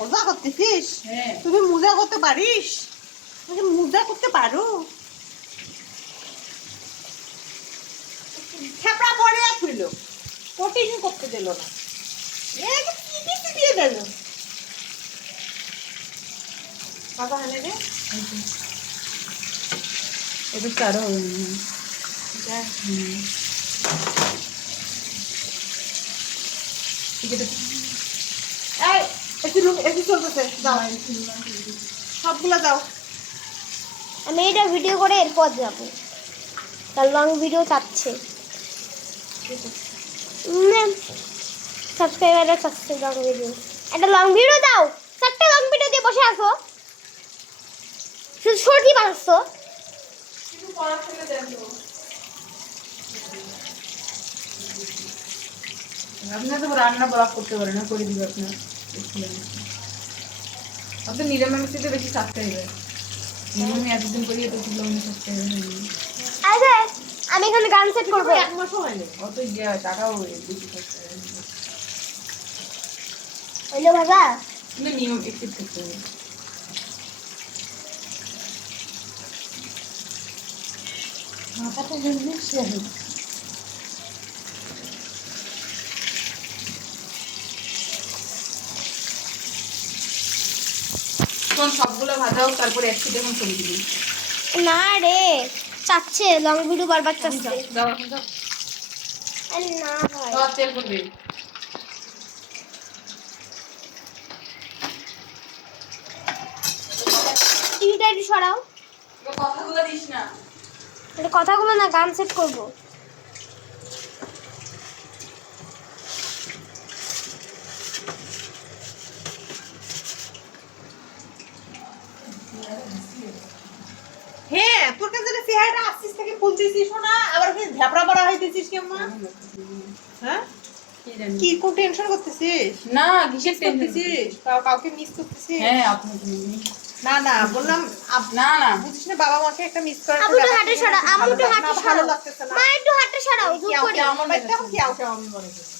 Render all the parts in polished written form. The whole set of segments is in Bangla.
মজা করতেছিস? তুমি মজা করতে পারিস? তুমি মজা করতে পারো? খেপড়া পরে আসছিল, কঠিন করতে দিল না, দিয়ে দিল। কাকা হানে রে একটু চারো একটু চলতেছে, যাও সবগুলা যাও। আমি এটা ভিডিও করে এরপর যাব, তার লং ভিডিও চাচ্ছে সাবস্ক্রাইবারের কাছে। লং ভিডিও, একটা লং ভিডিও দাও। 4টা লং ভিডিও দিয়ে বসে আছো, শুধু শর্টই বানাচ্ছো। আপনার তো রান্না ব্লগ করতে পারে না, করে দিবে আপনার। আপনি নিরামিষিতে বেশি সাবস্ক্রাইবার, নিরামিষ এতদিন করিয়ে তো সাবস্ক্রাইবার হয়নি। আরে আমি এখানে গান সেট করবো। 1 মাসও হয়নি, অত টাকাও বেশি সাবস্ক্রাইবার হইলো ভাজা। কিন্তু নিয়ম একটু করতে হবে। মাথাটা জন্মেছে। সবগুলো ভাজা হোক, তারপরে একসাথে এখন ছবি দিবি। না রে, চাচ্ছে লং ভিডিও বারবার চাচ্ছে। দাও এখন দাও, আরে না ভাই, তেল করবে। টিভিটা একটু সরাও। কথাগুলো দিস না। এটা কথাগুলো না, গান সেট করবো। হ্যাঁ, তোর কাছে যে চেহারাটা আসছিস থেকে খুলতেছিস না, আবার ওখানে ঝাপড়া পড়া হইতেছিস কেমন? হ্যাঁ, কি কোন টেনশন করতেছিস? না, কিসের টেনশন করতেছিস? কাউকে মিস করতেছিস? হ্যাঁ, আপনাকে না না, বললাম না না, বুঝিস না, বাবা মাকে একটা মিস করে। আবু একটু হাঁটে সরাও, আবু একটু হাঁটে ভালো সরাও, লাগতেছে না। মা একটু হাঁটে সরাও, জুম করে। আমার বাড়িতে এখন কি আউটা আমি মনে করি।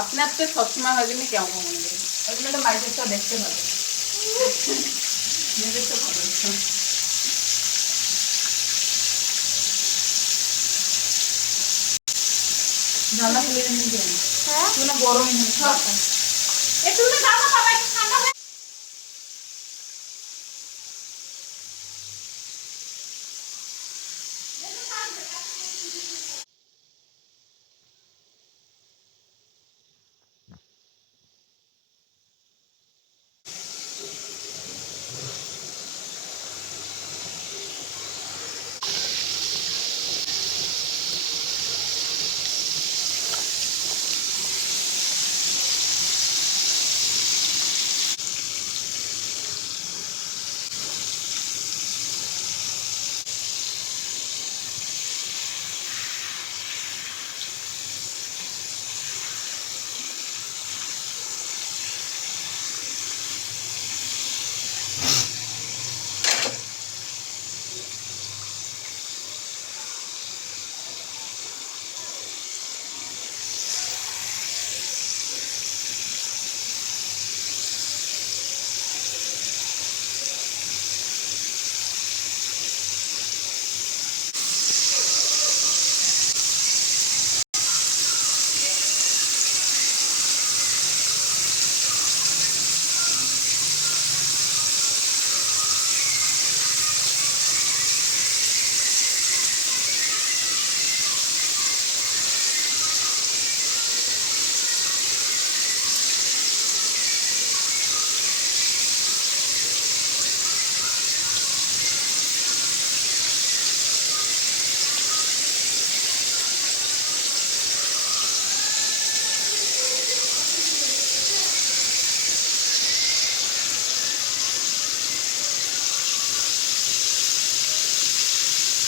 আপনার তো সবসময় হয় জন্য কেমন মনে করে, ওই জন্য বাড়িতে তো দেখতে ভালো। মেয়েদের তো ভালো। জানলা খুলে নিয়ে যান। হ্যাঁ, কোনো গরম নেই। একটু না, দাও না বাবা, একটু ঠান্ডা হয়ে